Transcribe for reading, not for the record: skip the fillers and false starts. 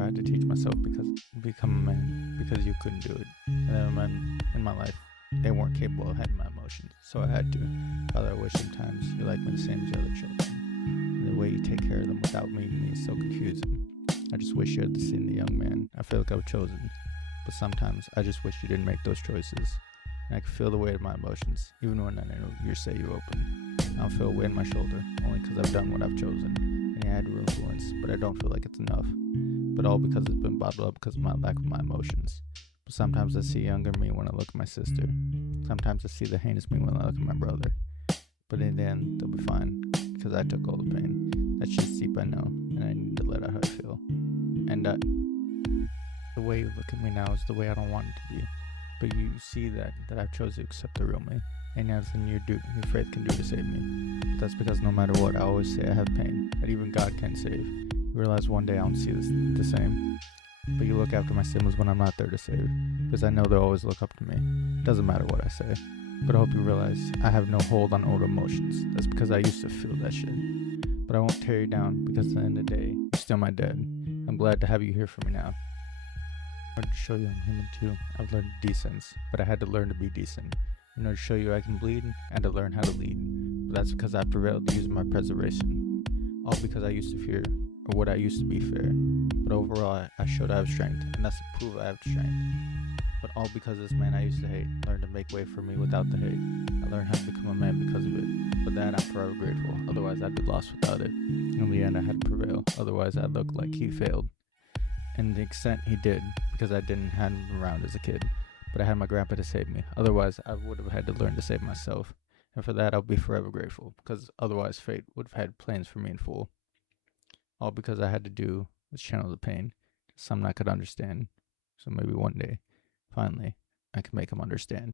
I had to teach myself because become a man because you couldn't do it. And then men in my life, they weren't capable of handling my emotions, so I had to. Father, I wish sometimes you like me the same as the other children. And the way you take care of them without meeting me is so confusing. I just wish you had seen the young man I feel like I've chosen. But sometimes I just wish you didn't make those choices. And I can feel the weight of my emotions, even when I know you say you're open. I don't feel a weight on my shoulder, only because I've done what I've chosen. And yeah, I had real influence, but I don't feel like it's enough. But all because it's been bottled up because of my lack of my emotions. But sometimes I see younger me when I look at my sister. Sometimes I see the heinous me when I look at my brother. But in the end, they'll be fine, because I took all the pain. That's just deep, I know, and I need to let out how I feel. And the way you look at me now is the way I don't want it to be. But you see that I've chosen to accept the real me, and nothing your faith can do to save me. But that's because no matter what, I always say I have pain that even God can't save. You realize one day I don't see this the same. But you look after my siblings when I'm not there to save, because I know they'll always look up to me. Doesn't matter what I say. But I hope you realize I have no hold on old emotions. That's because I used to feel that shit. But I won't tear you down, because at the end of the day, you're still my dad. I'm glad to have you here for me now. I wanted to show you I'm human too. I've learned decence, but I had to learn to be decent. In order to show you I can bleed, I had to learn how to lead. But that's because I prevailed to use my preservation. All because I used to fear, or what I used to be fair. But overall, I showed I have strength, and that's to prove I have strength. But all because this man I used to hate learned to make way for me without the hate. I learned how to become a man because of it. For that, I'm forever grateful. Otherwise, I'd be lost without it. In the end, I had to prevail. Otherwise, I'd look like he failed. And the extent he did, because I didn't have him around as a kid. But I had my grandpa to save me. Otherwise, I would have had to learn to save myself. And for that, I'll be forever grateful. Because otherwise, fate would have had plans for me in full. All because I had to do was channel the pain. Some I could understand. So maybe one day, finally, I can make him understand.